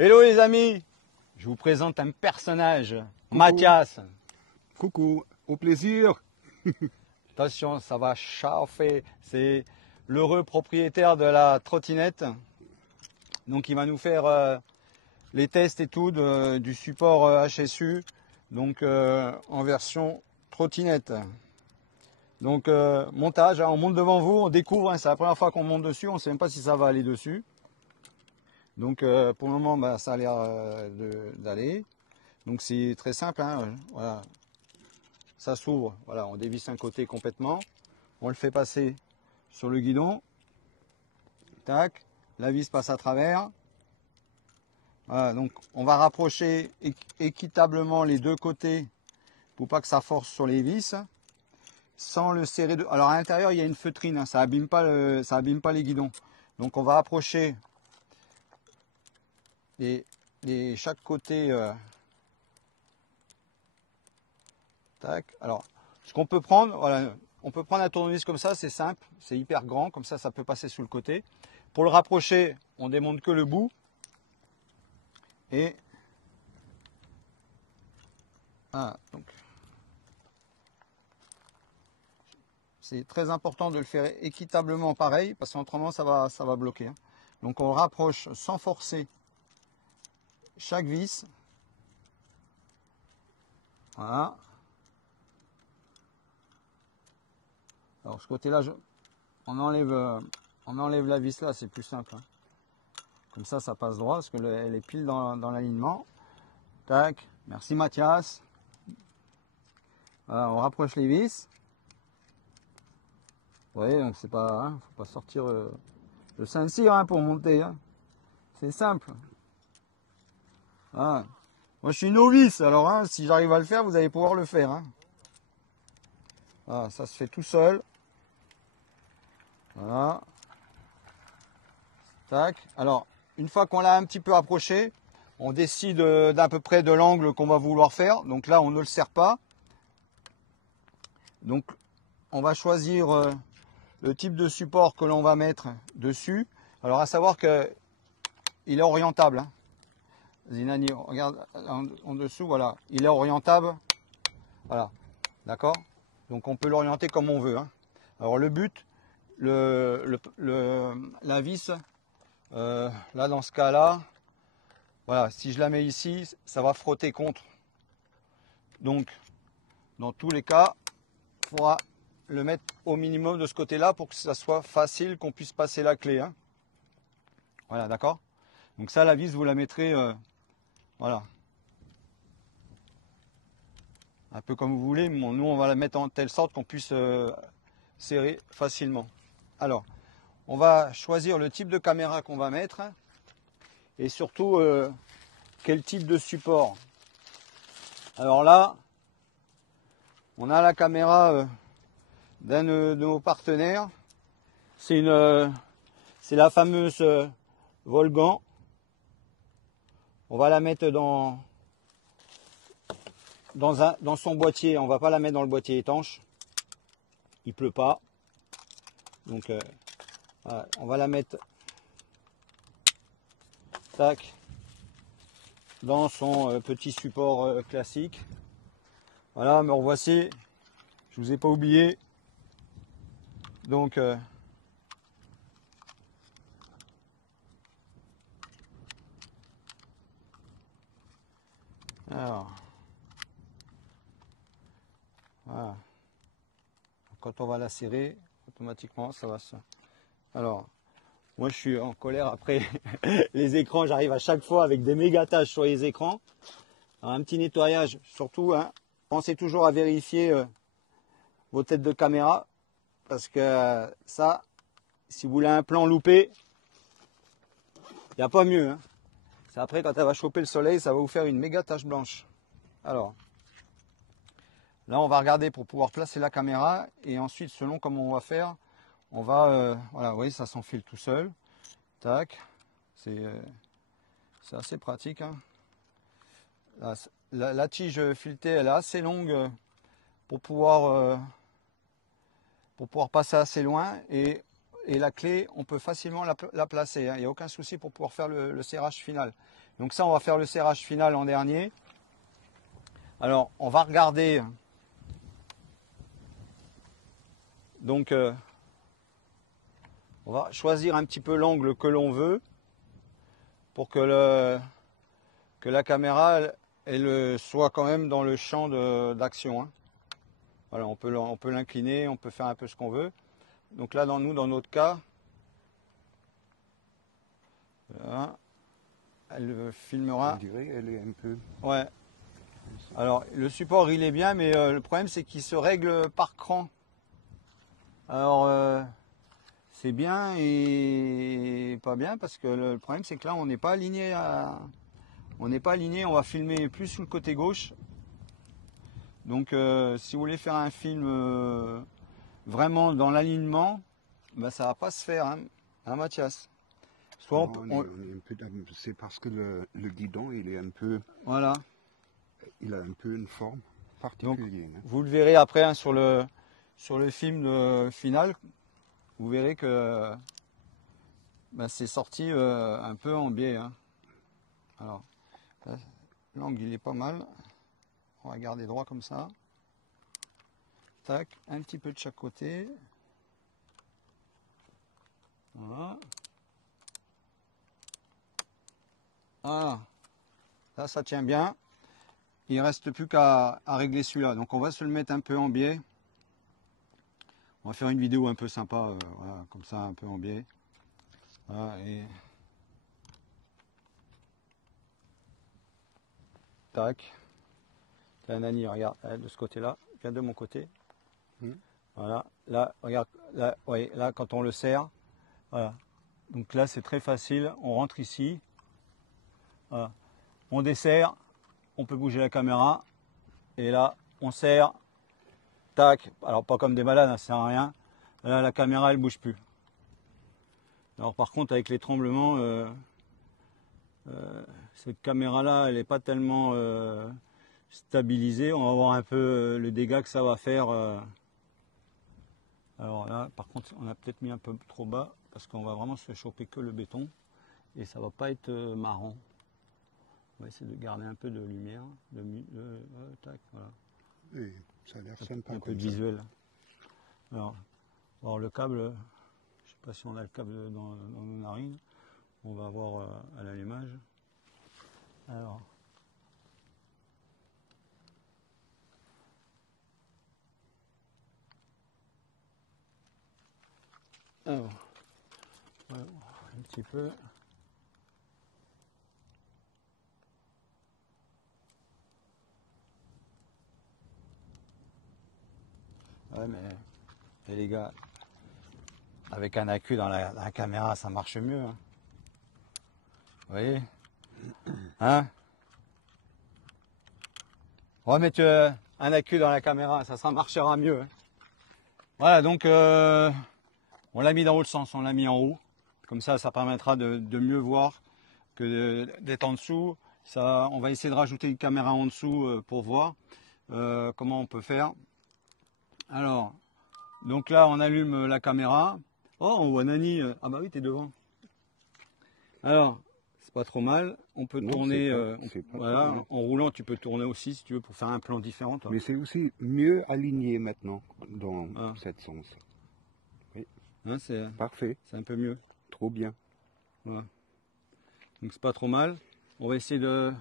Hello les amis, je vous présente un personnage, Mathias. Coucou, au plaisir. Attention, ça va chauffer. C'est l'heureux propriétaire de la trottinette. Donc il va nous faire les tests et tout du support HSU. Donc en version trottinette. Donc montage, hein, on monte devant vous, on découvre, hein, c'est la première fois qu'on monte dessus, on ne sait même pas si ça va aller dessus. Donc pour le moment bah, ça a l'air d'aller. Donc c'est très simple, hein, voilà. Ça s'ouvre, voilà, on dévisse un côté complètement, on le fait passer sur le guidon, tac, la vis passe à travers. Voilà, donc on va rapprocher équitablement les deux côtés pour pas que ça force sur les vis, sans le serrer. Alors à l'intérieur il y a une feutrine, hein, ça abîme pas les guidons. Donc on va approcher chaque côté. Tac. Alors, ce qu'on peut prendre, voilà, on peut prendre un tournevis comme ça, c'est simple, c'est hyper grand, comme ça peut passer sous le côté. Pour le rapprocher, on démonte que le bout. Et voilà, donc c'est très important de le faire équitablement pareil, parce qu'autrement ça va bloquer. Hein. Donc on rapproche sans forcer chaque vis. Voilà. Alors ce côté-là, on enlève la vis là, c'est plus simple. Hein. Comme ça passe droit, parce qu'elle est pile dans l'alignement. Tac, merci Mathias. Voilà, on rapproche les vis. Vous voyez, donc c'est pas, hein, faut pas sortir le Saint-Cyr hein, pour monter. Hein. C'est simple. Voilà. Moi je suis novice, alors hein, si j'arrive à le faire, vous allez pouvoir le faire. Hein. Voilà, ça se fait tout seul. Voilà. Tac. Alors, une fois qu'on l'a un petit peu approché, on décide d'à peu près de l'angle qu'on va vouloir faire. Donc là, on ne le serre pas. Donc, on va choisir le type de support que l'on va mettre dessus. Alors, à savoir que il est orientable. Hein. Zinani, regarde en dessous, voilà. Il est orientable. Voilà. D'accord? Donc, on peut l'orienter comme on veut. Hein. Alors, le but, la vis, là dans ce cas là, voilà, si je la mets ici, ça va frotter contre. Donc dans tous les cas, il faudra le mettre au minimum de ce côté là pour que ça soit facile, qu'on puisse passer la clé. Hein. Voilà, d'accord. Donc ça, la vis, vous la mettrez voilà, un peu comme vous voulez, mais nous on va la mettre en telle sorte qu'on puisse serrer facilement. Alors on va choisir le type de caméra qu'on va mettre et surtout quel type de support. Alors là, on a la caméra d'un de nos partenaires. C'est la fameuse Volgan. On va la mettre dans son boîtier. On va pas la mettre dans le boîtier étanche. Il pleut pas. Donc voilà, on va la mettre tac, dans son petit support classique. Voilà, me revoici. Je vous ai pas oublié. Donc alors voilà. Quand on va la serrer, automatiquement ça va se. Alors moi je suis en colère après les écrans, j'arrive à chaque fois avec des méga taches sur les écrans. Alors, un petit nettoyage, surtout, hein, pensez toujours à vérifier vos têtes de caméra, parce que ça, si vous voulez un plan loupé, il n'y a pas mieux. Hein. C'est après quand elle va choper le soleil, ça va vous faire une méga tache blanche. Alors, là on va regarder pour pouvoir placer la caméra, et ensuite selon comment on va faire, on va, voilà, vous voyez, ça s'enfile tout seul. Tac, c'est assez pratique. Hein. La tige filetée, elle est assez longue pour pouvoir passer assez loin, et la clé, on peut facilement la placer. Hein. Il n'y a aucun souci pour pouvoir faire le serrage final. Donc ça, on va faire le serrage final en dernier. Alors, on va regarder. Donc, on va choisir un petit peu l'angle que l'on veut pour que la caméra elle soit quand même dans le champ d'action. Hein. Voilà, on peut l'incliner, on peut faire un peu ce qu'on veut. Donc là, dans notre cas, voilà, elle filmera. On dirait qu'elle est un peu... Ouais. Alors, le support, il est bien, mais le problème, c'est qu'il se règle par cran. Alors, c'est bien et pas bien, parce que le problème, c'est que là, on n'est pas aligné on n'est pas aligné, on va filmer plus sur le côté gauche. Donc, si vous voulez faire un film vraiment dans l'alignement, ben, ça va pas se faire, hein, Mathias. Soit on est un peu, c'est parce que le guidon, il est un peu... Voilà. Il a un peu une forme particulière. Donc, vous le verrez après hein, sur le film final. Vous verrez que ben, c'est sorti un peu en biais. Hein. Alors, l'angle il est pas mal. On va garder droit comme ça. Tac, un petit peu de chaque côté. Voilà. Voilà. Là, ça tient bien. Il ne reste plus qu'à régler celui-là. Donc, on va se le mettre un peu en biais. On va faire une vidéo un peu sympa, voilà, comme ça, un peu en biais. Voilà, et... Tac. Là, Nani, regarde, de ce côté-là, viens de mon côté. Voilà, là, regarde, là, ouais, là, quand on le serre, voilà. Donc là, c'est très facile. On rentre ici. Voilà. On desserre. On peut bouger la caméra. Et là, on serre. Tac. Alors, pas comme des malades, hein, ça sert à rien. Là, la caméra, elle bouge plus. Alors, par contre, avec les tremblements, cette caméra-là, elle n'est pas tellement stabilisée. On va voir un peu le dégât que ça va faire. Alors là, par contre, on a peut-être mis un peu trop bas parce qu'on va vraiment se choper que le béton et ça va pas être marrant. On va essayer de garder un peu de lumière, tac, voilà. Et ça a l'air sympa. Un peu de visuel. Alors le câble, je sais pas si on a le câble dans nos narines. On va voir à l'allumage. Alors. Alors, ouais, un petit peu. Ouais, mais les gars, avec un accu dans la caméra, ça marche mieux. Hein. Vous voyez? Hein? On va mettre un accu dans la caméra, ça marchera mieux. Hein. Voilà, donc on l'a mis dans l'autre sens, on l'a mis en haut. Comme ça permettra de mieux voir que d'être en dessous. Ça, on va essayer de rajouter une caméra en dessous pour voir comment on peut faire. Alors, donc là, on allume la caméra. Oh, on voit Nani. Ah bah oui, t'es devant. Alors, c'est pas trop mal. On peut tourner, voilà, en roulant, tu peux tourner aussi si tu veux pour faire un plan différent. Toi. Mais c'est aussi mieux aligné maintenant dans cette sens. Oui. Hein, c'est parfait. C'est un peu mieux. Trop bien. Voilà. Donc c'est pas trop mal. On va essayer de,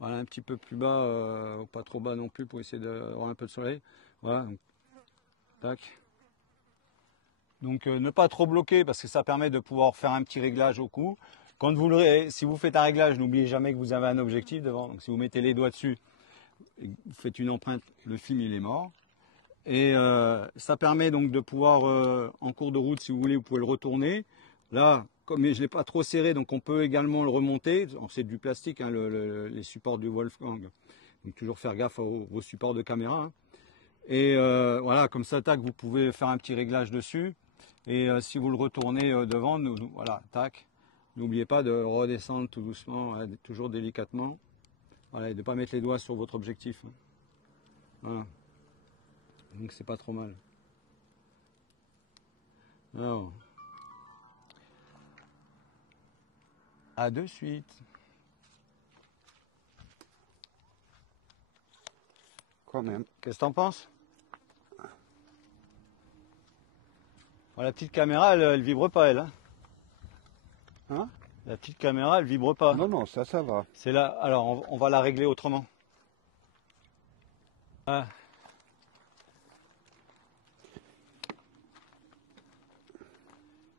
voilà, un petit peu plus bas, pas trop bas non plus pour essayer d'avoir un peu de soleil. Voilà. Donc, tac. Donc ne pas trop bloquer parce que ça permet de pouvoir faire un petit réglage au cou. Quand si vous faites un réglage, n'oubliez jamais que vous avez un objectif devant. Donc si vous mettez les doigts dessus, vous faites une empreinte, le film il est mort. Et ça permet donc de pouvoir, en cours de route, si vous voulez, vous pouvez le retourner. Là, comme je ne l'ai pas trop serré, donc on peut également le remonter. C'est du plastique, hein, les supports du Wolfgang. Donc toujours faire gaffe aux supports de caméra. Hein. Et voilà, comme ça, tac, vous pouvez faire un petit réglage dessus. Et si vous le retournez devant, voilà, tac. N'oubliez pas de redescendre tout doucement, hein, toujours délicatement. Voilà, et de ne pas mettre les doigts sur votre objectif. Hein. Voilà. Donc c'est pas trop mal. Alors, à de suite. quand même. Qu'est-ce que t'en penses? Bon, la petite caméra, elle vibre pas, elle. Hein? La petite caméra, elle vibre pas. Non, non, ça va. C'est là. Alors, on va la régler autrement. Ah.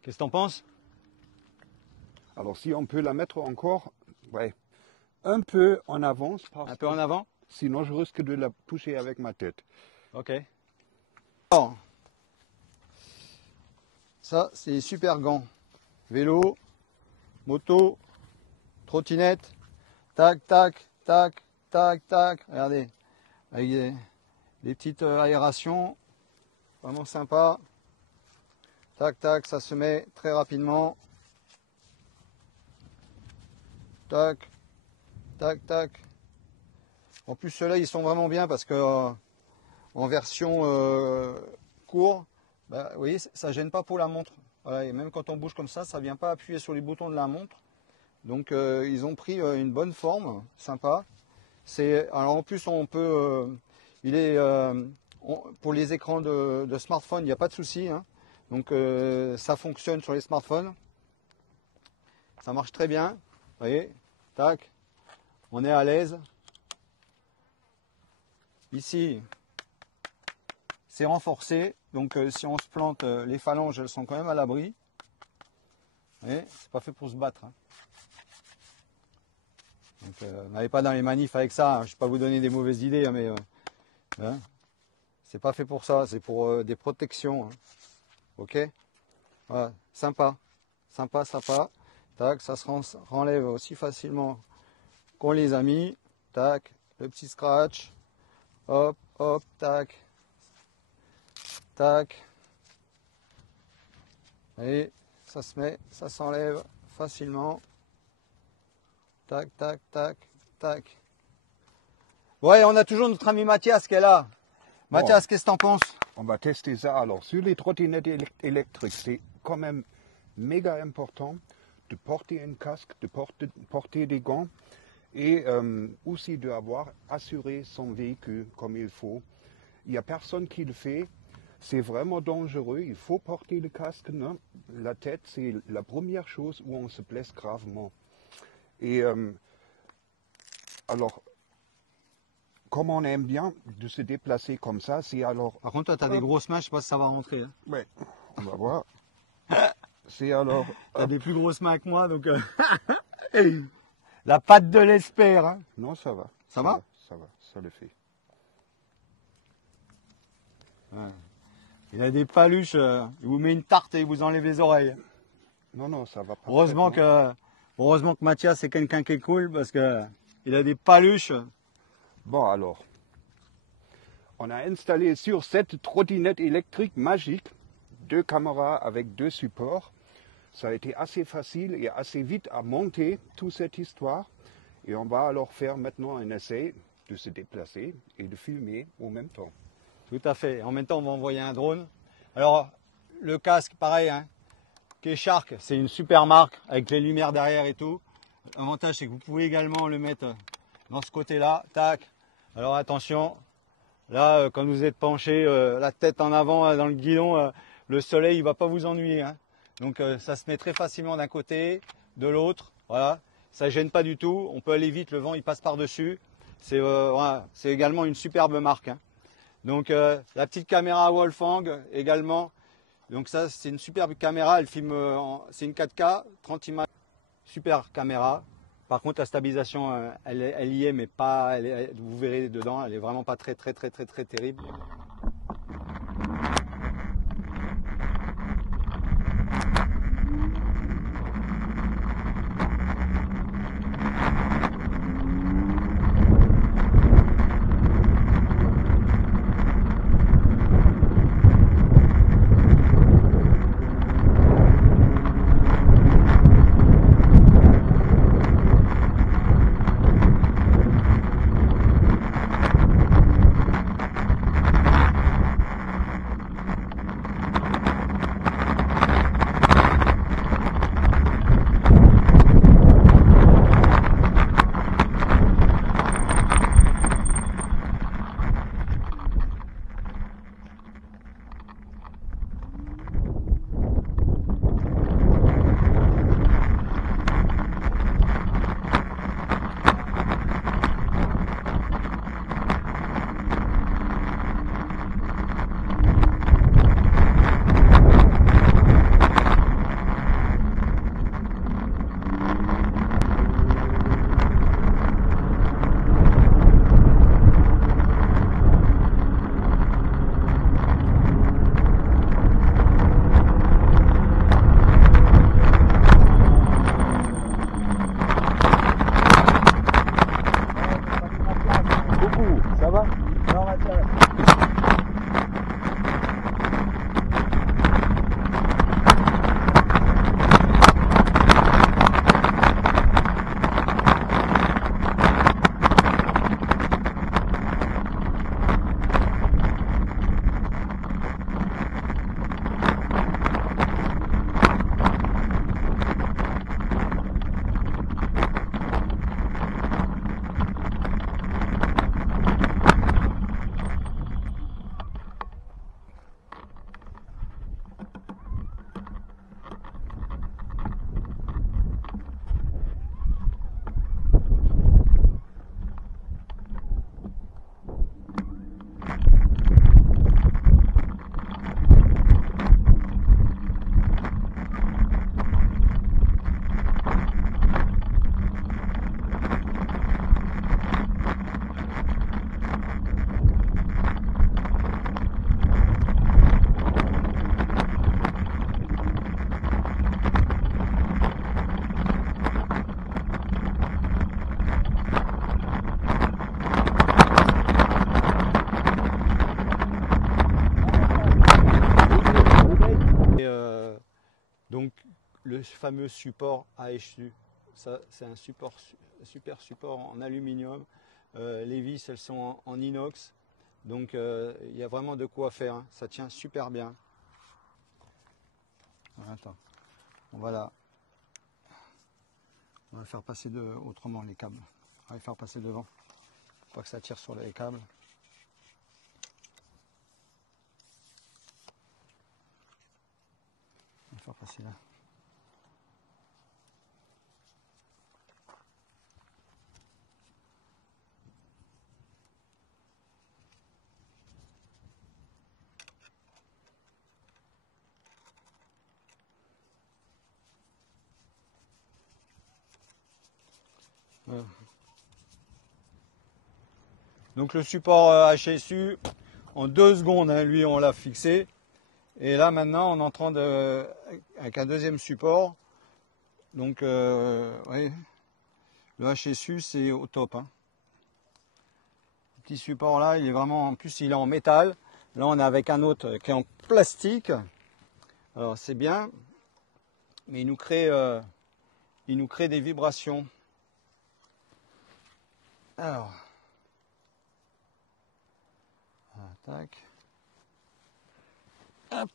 Qu'est-ce que t'en penses? Alors, si on peut la mettre encore, ouais, un peu en avance. Un peu en avant? Sinon, je risque de la pousser avec ma tête. Ok. Alors, ça, c'est les super gants. Vélo, moto, trottinette, tac, tac, tac, tac, tac. Regardez, avec des petites aérations, vraiment sympa. Tac, tac, ça se met très rapidement. Tac, tac, tac. En plus, ceux-là, ils sont vraiment bien parce que en version court, bah, vous voyez, ça gêne pas pour la montre. Voilà, et même quand on bouge comme ça ne vient pas appuyer sur les boutons de la montre. Donc, ils ont pris une bonne forme, sympa. Alors en plus, on peut, pour les écrans de smartphone, il n'y a pas de souci. Hein. Donc, ça fonctionne sur les smartphones. Ça marche très bien. Vous voyez, tac, on est à l'aise. Ici, c'est renforcé, donc si on se plante, les phalanges elles sont quand même à l'abri. C'est pas fait pour se battre. Hein. Donc, n'allez pas dans les manifs avec ça. Hein. Je ne vais pas vous donner des mauvaises idées, hein, mais hein, c'est pas fait pour ça. C'est pour des protections. Hein. Ok. Voilà, sympa, sympa, sympa. Tac, ça se renlève aussi facilement qu'on les a mis. Tac, le petit scratch. Hop, hop, tac. Tac. Et ça se met, ça s'enlève facilement. Tac, tac, tac, tac. Ouais, on a toujours notre ami Mathias qui est là. Mathias, qu'est-ce que t'en penses? On va tester ça. Alors, sur les trottinettes électriques, c'est quand même méga important de porter un casque, de porter des gants et aussi d'avoir assuré son véhicule comme il faut. Il n'y a personne qui le fait. C'est vraiment dangereux. Il faut porter le casque. Non? La tête, c'est la première chose où on se blesse gravement. Et alors, comme on aime bien de se déplacer comme ça, c'est alors... Par contre, toi, tu as des grosses mains, je sais pas si ça va rentrer. Hein. Ouais, on va voir. C'est alors... Tu as des plus grosses mains que moi, donc... La patte de l'espère. Hein. Non, ça va. Ça va? Ça va, ça le fait. Ouais. Il a des paluches, il vous met une tarte et il vous enlève les oreilles. Non, non, ça va pas. Heureusement que Mathias c'est quelqu'un qui est cool parce que il a des paluches. Bon alors, on a installé sur cette trottinette électrique magique 2 caméras avec 2 supports. Ça a été assez facile et assez vite à monter toute cette histoire. Et on va alors faire maintenant un essai de se déplacer et de filmer en même temps. Tout à fait. En même temps, on va envoyer un drone. Alors, le casque, pareil, hein. K-Shark, c'est une super marque avec les lumières derrière et tout. L'avantage, c'est que vous pouvez également le mettre dans ce côté-là. Tac. Alors, attention. Là, quand vous êtes penché, la tête en avant dans le guidon, le soleil, il ne va pas vous ennuyer. Hein. Donc, ça se met très facilement d'un côté, de l'autre. Voilà. Ça ne gêne pas du tout. On peut aller vite. Le vent, il passe par-dessus. C'est voilà. Également une superbe marque. Hein. Donc la petite caméra Wolfgang également. Donc ça c'est une superbe caméra, elle filme, c'est une 4K, 30 images, super caméra. Par contre la stabilisation elle y est mais pas, vous verrez dedans, elle est vraiment pas très terrible. va? Non, Mathieu. Donc le fameux support AHU, ça c'est un super support en aluminium. Les vis elles sont en inox, donc il y a vraiment de quoi faire, hein. Ça tient super bien. Attends, voilà. On va faire passer autrement les câbles. On va les faire passer devant, pas que ça tire sur les câbles. On va faire passer là. Donc le support HSU, en 2 secondes, hein, lui on l'a fixé. Et là maintenant on est en train avec un deuxième support. Donc oui, le HSU c'est au top, hein. Le petit support là, il est vraiment, en plus il est en métal. Là on est avec un autre qui est en plastique. Alors c'est bien, mais il nous crée des vibrations. Alors, tac. Hop.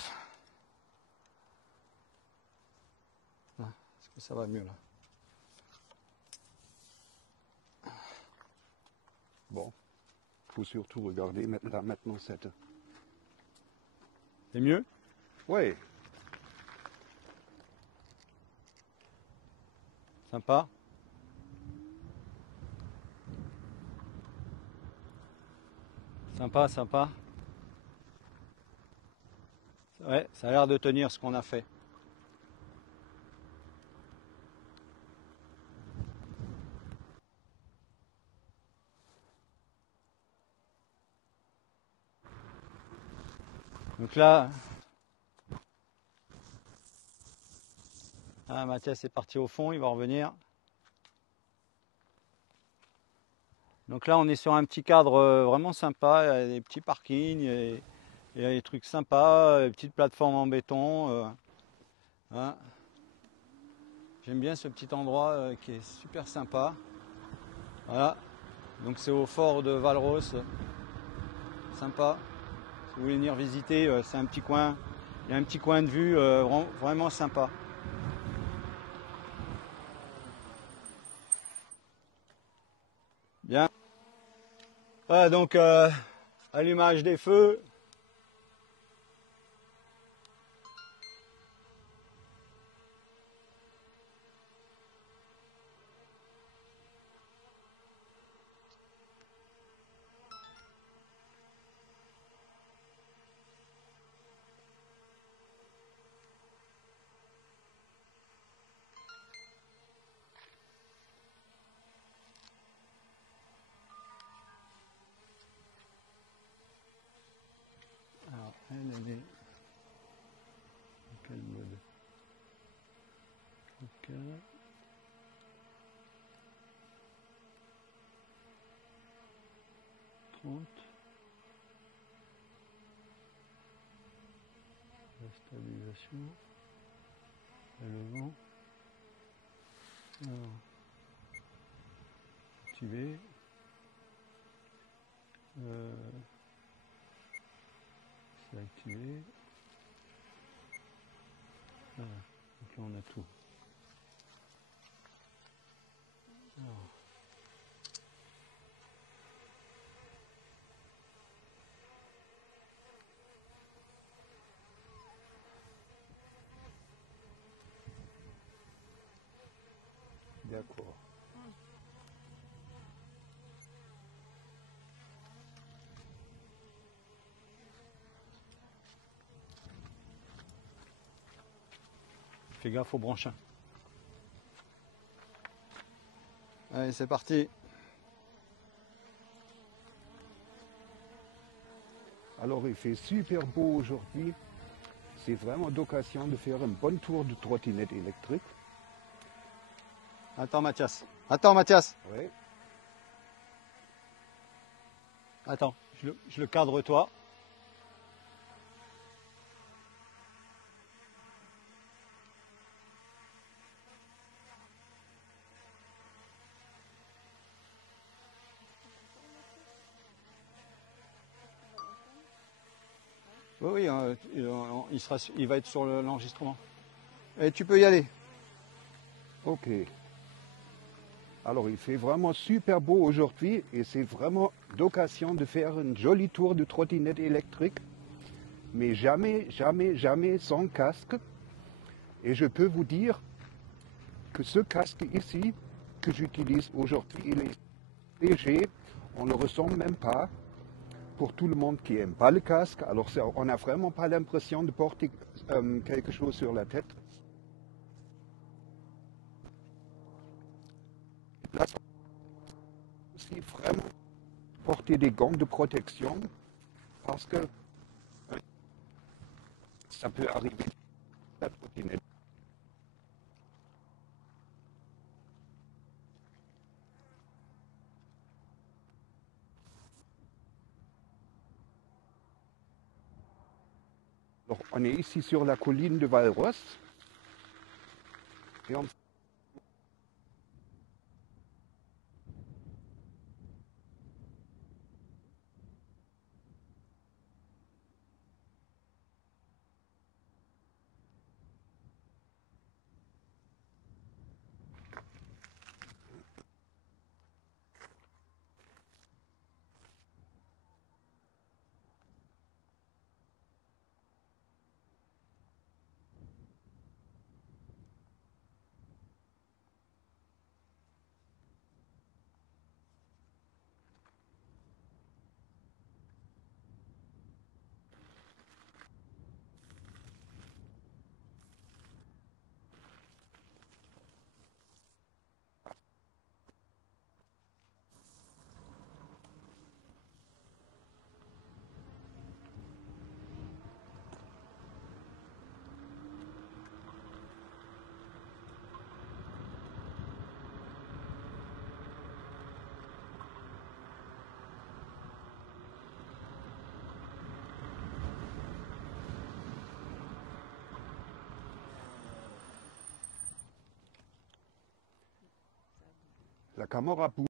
Est-ce que ça va mieux là? Bon, il faut surtout regarder maintenant cette. C'est mieux? Oui. Sympa. Sympa, sympa. Ouais, ça a l'air de tenir ce qu'on a fait. Donc là, Mathias est parti au fond, il va revenir. Donc là, on est sur un petit cadre vraiment sympa, il y a des petits parkings, il y a des trucs sympas, des petites plateformes en béton. Hein. J'aime bien ce petit endroit qui est super sympa. Voilà, donc c'est au fort de Valros, sympa. Si vous voulez venir visiter, c'est un petit coin, il y a un petit coin de vue vraiment sympa. Bien. Voilà, donc allumage des feux. monte. La stabilisation. Le vent. Alors, activé. C'est activé. Voilà. Donc là on a tout. Alors. D'accord. Fais gaffe aux branchins. Allez, c'est parti. Alors il fait super beau aujourd'hui. C'est vraiment d'occasion de faire un bon tour de trottinette électrique. Attends Mathias. Attends Mathias. Ouais. Attends, je le cadre toi. Oui, il va être sur l'enregistrement. Et tu peux y aller. Ok. Alors il fait vraiment super beau aujourd'hui et c'est vraiment d'occasion de faire un joli tour de trottinette électrique. Mais jamais, jamais, jamais sans casque. Et je peux vous dire que ce casque ici, que j'utilise aujourd'hui, il est léger, on ne le ressent même pas. Pour tout le monde qui n'aime pas le casque, alors on n'a vraiment pas l'impression de porter quelque chose sur la tête. Là, aussi vraiment porter des gants de protection parce que ça peut arriver à la trottinette. Alors, on est ici sur la colline de Valros et on la caméra bouge.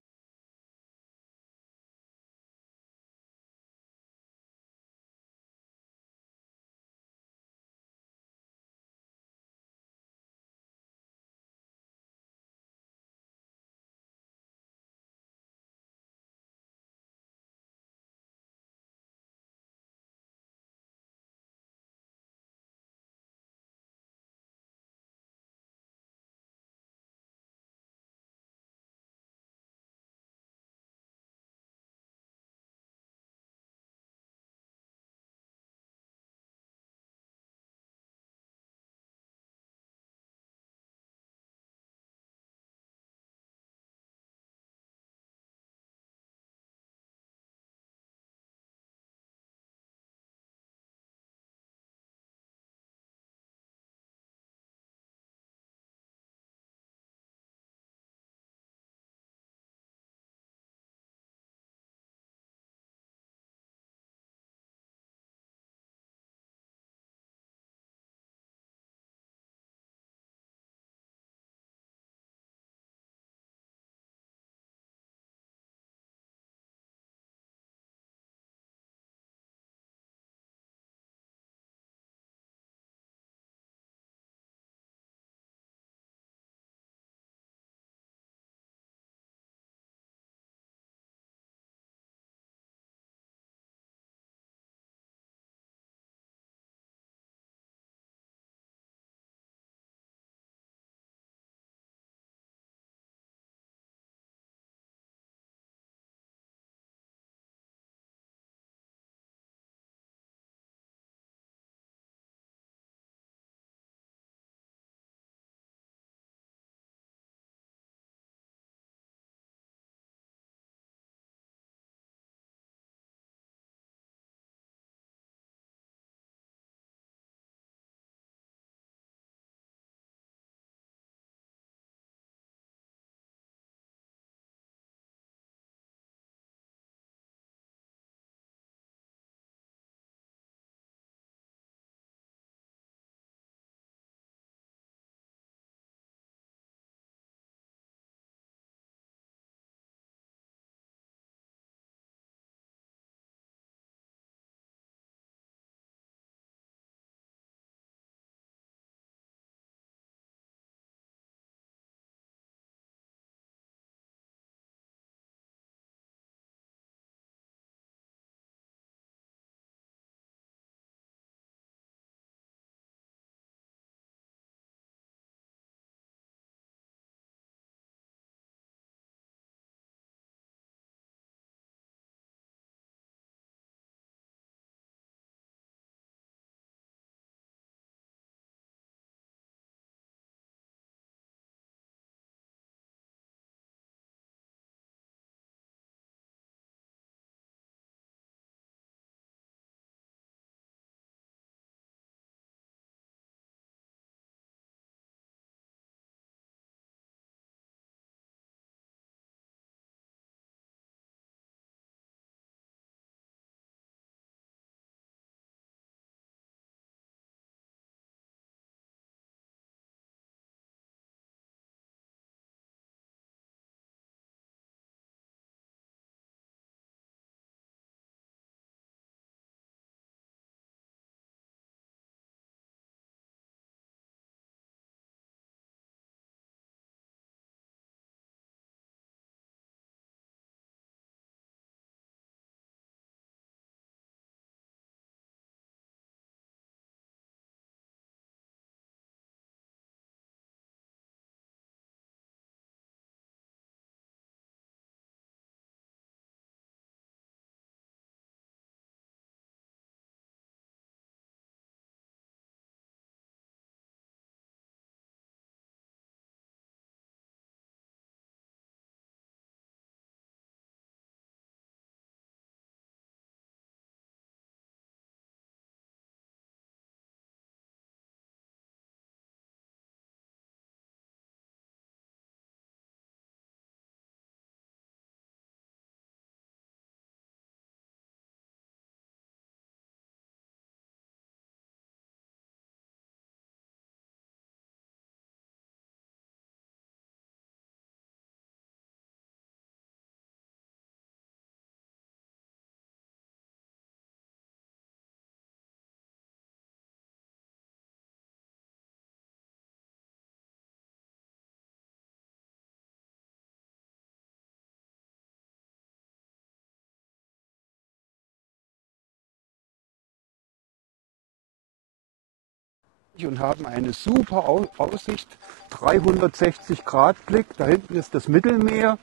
und haben eine super Aussicht, 360 Grad Blick, da hinten ist das Mittelmeer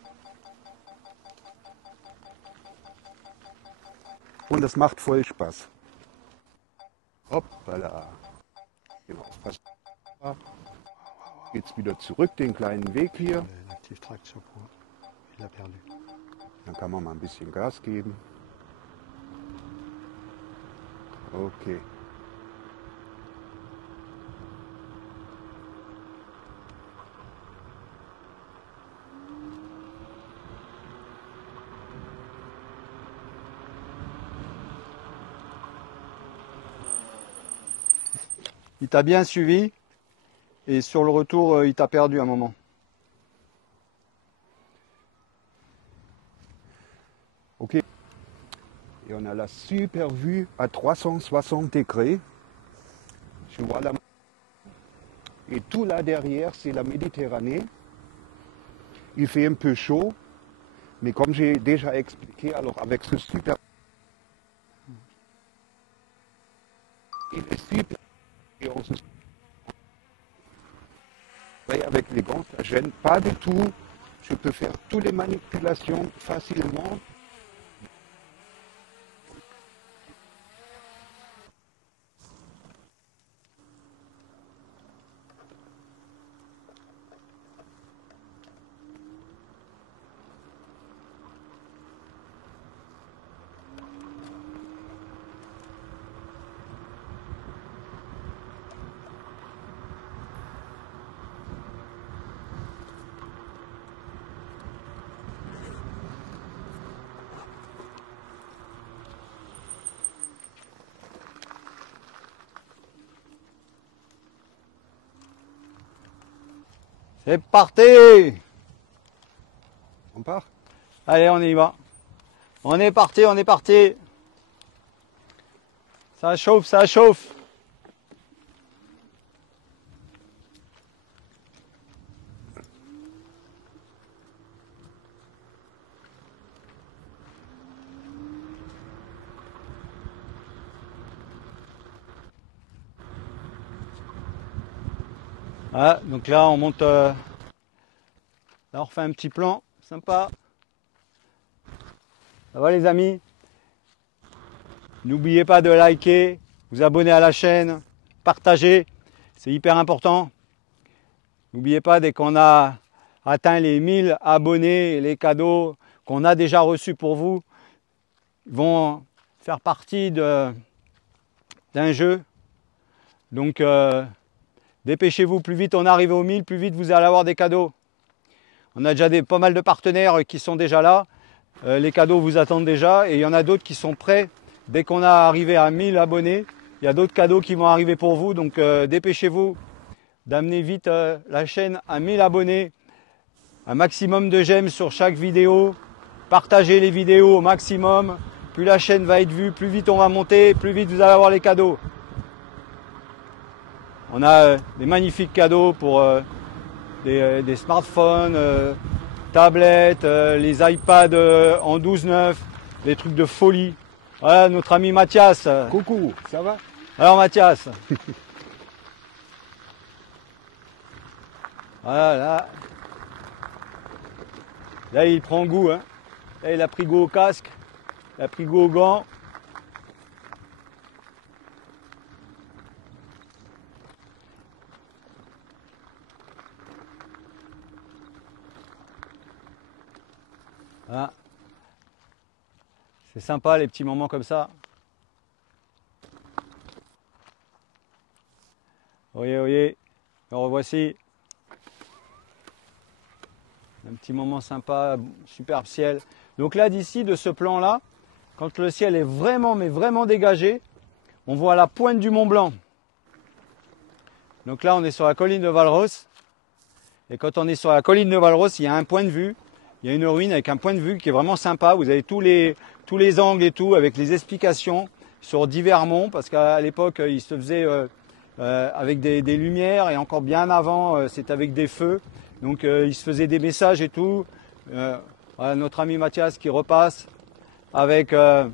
und es macht voll Spaß. Hoppala. Genau. Jetzt wieder zurück, den kleinen Weg hier. Dann kann man mal ein bisschen Gas geben. Okay. Il t'a bien suivi et sur le retour, il t'a perdu un moment. Ok. Et on a la super vue à 360 degrés. Je vois la... Et tout là derrière, c'est la Méditerranée. Il fait un peu chaud, mais comme j'ai déjà expliqué, alors avec ce super... Il est super... Et on se... Avec les gants, ça ne gêne pas du tout. Je peux faire toutes les manipulations facilement. C'est parti! On part? Allez, on y va. On est parti, on est parti. Ça chauffe, ça chauffe. Voilà, donc là on monte, là on refait un petit plan, sympa. Ça va les amis? N'oubliez pas de liker, vous abonner à la chaîne, partager, c'est hyper important. N'oubliez pas, dès qu'on a atteint les 1000 abonnés, les cadeaux qu'on a déjà reçus pour vous vont faire partie d'un jeu. Donc dépêchez-vous, plus vite on arrive aux 1000, plus vite vous allez avoir des cadeaux. On a déjà pas mal de partenaires qui sont déjà là. Les cadeaux vous attendent déjà et il y en a d'autres qui sont prêts. Dès qu'on a arrivé à 1000 abonnés, il y a d'autres cadeaux qui vont arriver pour vous. Donc dépêchez-vous d'amener vite la chaîne à 1000 abonnés. Un maximum de j'aime sur chaque vidéo. Partagez les vidéos au maximum. Plus la chaîne va être vue, plus vite on va monter, plus vite vous allez avoir les cadeaux. On a des magnifiques cadeaux pour des smartphones, tablettes, les iPads en 12/9, des trucs de folie. Voilà notre ami Mathias. Coucou, ça va? Alors Mathias. Voilà, là il prend goût. Hein. Là il a pris goût au casque, il a pris goût aux gants. Voilà. C'est sympa les petits moments comme ça. Voyez, voyez, me revoici. Un petit moment sympa, superbe ciel. Donc là d'ici, de ce plan-là, quand le ciel est vraiment, mais vraiment dégagé, on voit la pointe du Mont Blanc. Donc là on est sur la colline de Valros. Et quand on est sur la colline de Valros, il y a un point de vue. Il y a une ruine avec un point de vue qui est vraiment sympa. Vous avez tous les angles et tout avec les explications sur divers monts. Parce qu'à l'époque, il se faisait avec des lumières. Et encore bien avant, c'était avec des feux. Donc il se faisait des messages et tout. Voilà, notre ami Mathias qui repasse avec le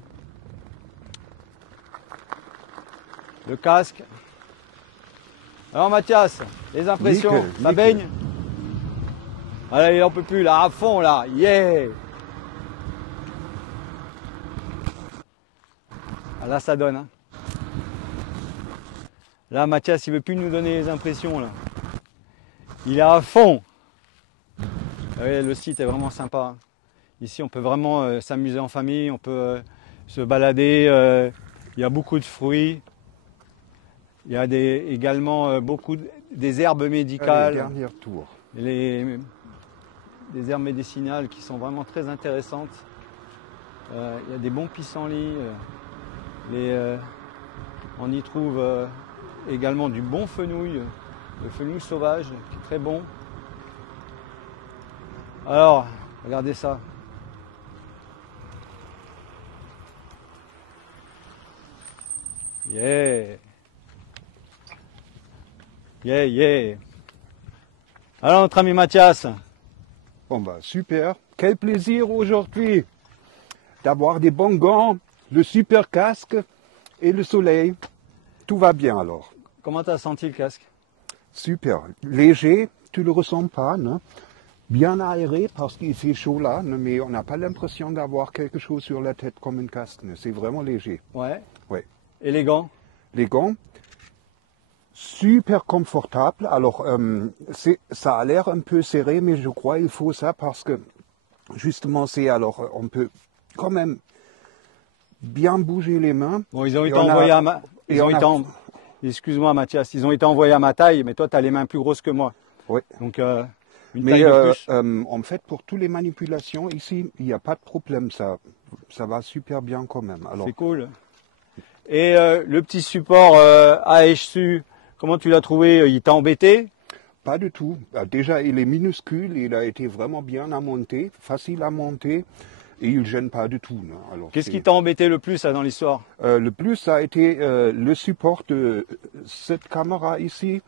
Alors Mathias, les impressions, Nickel, ça nickel. baigne? Allez, il en peut plus là, à fond là, yeah! Ah, là ça donne. Hein. Là Mathias, il veut plus nous donner les impressions là. Il est à fond. Ouais, le site est vraiment sympa. Hein. Ici, on peut vraiment s'amuser en famille, on peut se balader. Il y a beaucoup de fruits. Il y a également des herbes Allez, médicales, dernier tour. des herbes médicinales qui sont vraiment très intéressantes. Il y a des bons pissenlits. On y trouve également du bon fenouil, le fenouil sauvage qui est très bon. Alors, regardez ça. Yeah! Yeah, yeah! Alors, notre ami Mathias, Bon bah super, quel plaisir aujourd'hui d'avoir des bons gants, le super casque et le soleil. Tout va bien alors. comment t'as senti le casque? Super, léger, tu le ressens pas, non? Bien aéré parce qu'il fait chaud là, non, mais on n'a pas l'impression d'avoir quelque chose sur la tête comme un casque. C'est vraiment léger. Ouais. Ouais. Élégant. Les gants, super confortable. Alors, ça a l'air un peu serré, mais je crois qu'il faut ça parce que justement, on peut quand même bien bouger les mains. Bon, ils ont Et été on a- envoyés à ma... et Ils ont on a- été en- Excuse-moi Mathias, ils ont été envoyés à ma taille, mais toi tu as les mains plus grosses que moi. Oui. Donc une Mais taille de plus. en fait, pour toutes les manipulations ici, il n'y a pas de problème. Ça va super bien quand même. Alors, C'est cool. Et le petit support AHSU, comment tu l'as trouvé? Il t'a embêté? pas du tout. Déjà, il est minuscule, il a été vraiment bien à monter, facile à monter, et il ne gêne pas du tout. Non. Alors, Qu'est-ce qui t'a embêté le plus là, dans l'histoire? le plus, ça a été le support de cette caméra ici,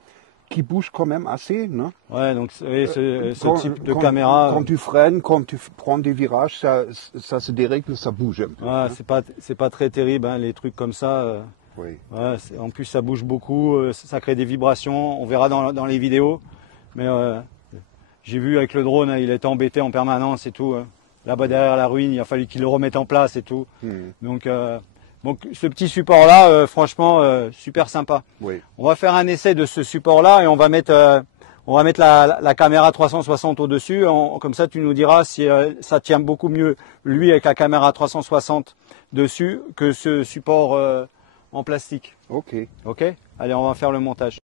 qui bouge quand même assez. Non. Ouais, donc ce Quand- type de quand- caméra, Quand tu freines, quand tu prends des virages, ça se dérègle, ça bouge un peu. ouais, hein. c'est pas très terrible, hein, les trucs comme ça. Oui. Ouais, en plus ça bouge beaucoup, ça crée des vibrations, on verra dans les vidéos. Mais j'ai vu avec le drone, hein, il était embêté en permanence et tout. Hein. Là-bas derrière la ruine, il a fallu qu'il le remette en place et tout. Donc ce petit support-là, franchement, super sympa. Oui. On va faire un essai de ce support-là et on va mettre la caméra 360 au-dessus. Comme ça, tu nous diras si ça tient beaucoup mieux, lui, avec la caméra 360 dessus, que ce support en plastique. Ok. Ok? Allez, on va faire le montage.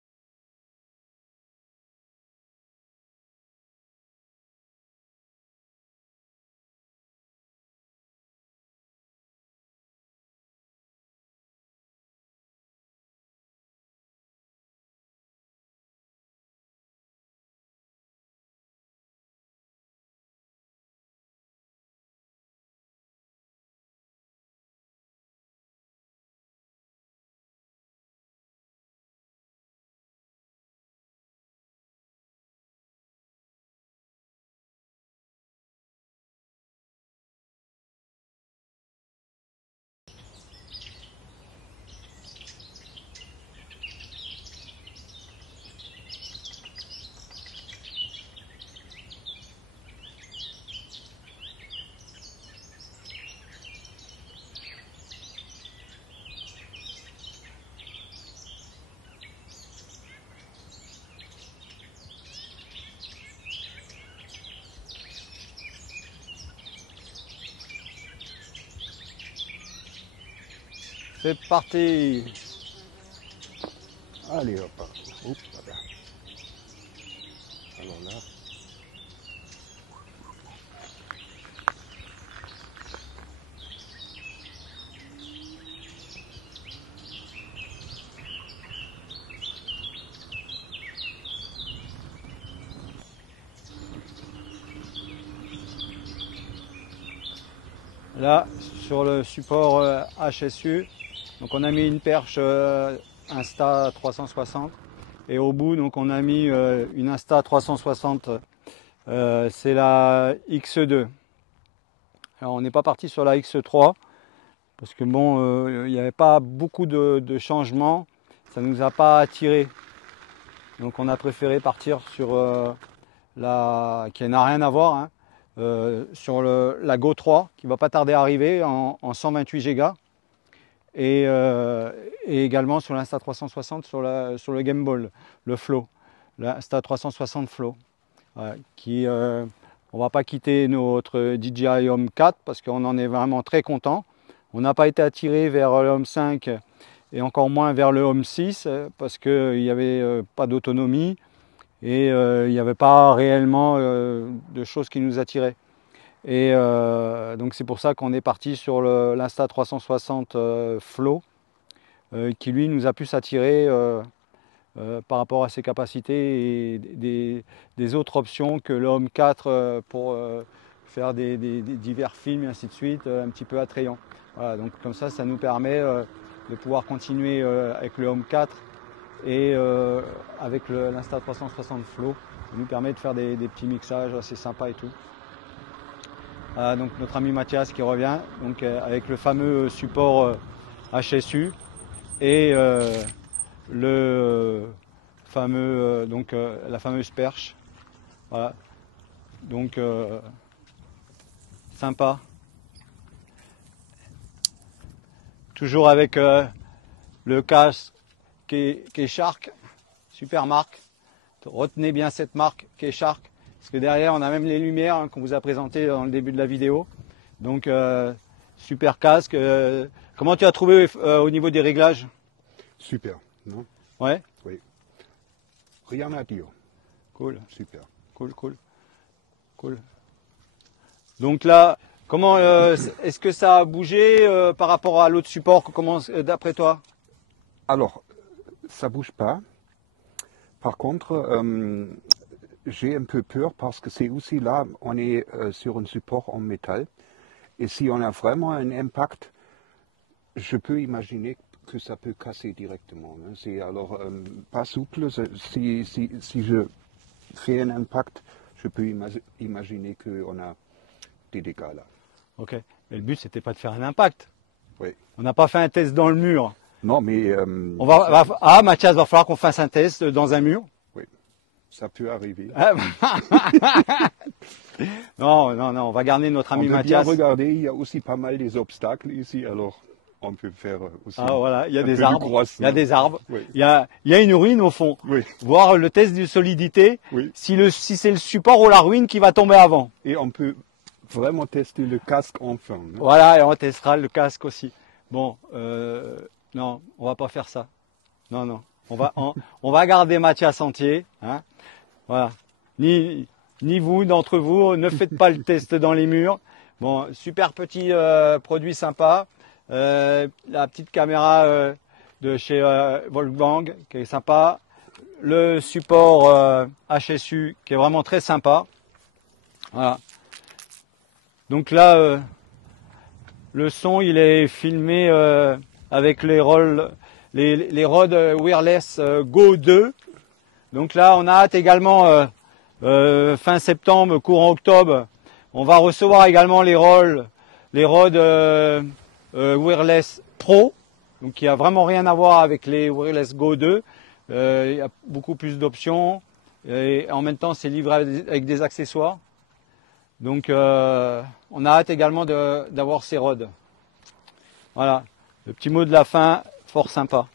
C'est parti. Allez, hop. Oups, voilà. Alors là. Là, sur le support HSU, donc on a mis une perche Insta 360 et au bout, donc on a mis une Insta 360. C'est la X2. Alors on n'est pas parti sur la X3 parce que bon, il n'y avait pas beaucoup de changements. Ça ne nous a pas attiré. Donc on a préféré partir sur qui n'a rien à voir, hein, sur la Go 3 qui va pas tarder à arriver en 128 Go et également sur l'Insta360 sur le Game Ball, le Flow, l'Insta360 Flow, qui on va pas quitter notre DJI Home 4 parce qu'on en est vraiment très content. On n'a pas été attiré vers le Home 5 et encore moins vers le Home 6 parce qu'il n'y avait pas d'autonomie et il n'y avait pas réellement de choses qui nous attiraient. Et donc c'est pour ça qu'on est parti sur l'Insta360 Flow qui lui nous a pu s'attirer par rapport à ses capacités et des autres options que le Home 4 pour faire des divers films et ainsi de suite un petit peu attrayants. Voilà, donc comme ça nous permet de pouvoir continuer avec le Home 4 et avec l'Insta360 Flow, ça nous permet de faire des petits mixages assez sympas et tout. Donc notre ami Mathias qui revient donc, avec le fameux support HSU et le fameux la fameuse perche. Voilà. Donc sympa. Toujours avec le casque K-Shark, super marque. Retenez bien cette marque K-Shark, parce que derrière on a même les lumières qu'on vous a présentées dans le début de la vidéo. Donc super casque. Comment tu as trouvé au niveau des réglages? Super, non? Ouais. Oui. Rien à dire. Cool. Super. Cool. Donc là, comment est-ce que ça a bougé par rapport à l'autre support? Comment d'après toi? Alors, ça bouge pas. Par contre, j'ai un peu peur parce que c'est aussi là, on est sur un support en métal. Et si on a vraiment un impact, je peux imaginer que ça peut casser directement. Hein. C'est alors pas souple. Si je fais un impact, je peux imaginer qu'on a des dégâts là. Ok. Mais le but, c'était pas de faire un impact. Oui. On n'a pas fait un test dans le mur. Non, mais... Mathias, va falloir qu'on fasse un test dans un mur. Oui, ça peut arriver. Non, on va garder notre ami Mathias. Regardez, il y a aussi pas mal des obstacles ici, alors on peut faire aussi. Ah voilà, il y a des arbres. Il y a des arbres. Oui. Il y a une ruine au fond. Oui. Voir le test de solidité. Oui. Si c'est le support ou la ruine qui va tomber avant. Et on peut vraiment tester le casque enfin. Hein. Voilà, et on testera le casque aussi. Bon, non, on va pas faire ça. Non. On va garder Mathias entier. Hein. Voilà. Ni vous, d'entre vous, ne faites pas le test dans les murs. Bon, super petit produit sympa. La petite caméra de chez Wolfgang qui est sympa. Le support HSU qui est vraiment très sympa. Voilà. Donc là, le son, il est filmé avec les Rode Wireless Go 2. Donc là, on a hâte également, fin septembre, courant octobre, on va recevoir également les Rode Wireless Pro, donc qui a vraiment rien à voir avec les Wireless Go 2. Il y a beaucoup plus d'options et en même temps, c'est livré avec des accessoires. Donc, on a hâte également d'avoir ces Rode. Voilà, le petit mot de la fin, fort sympa.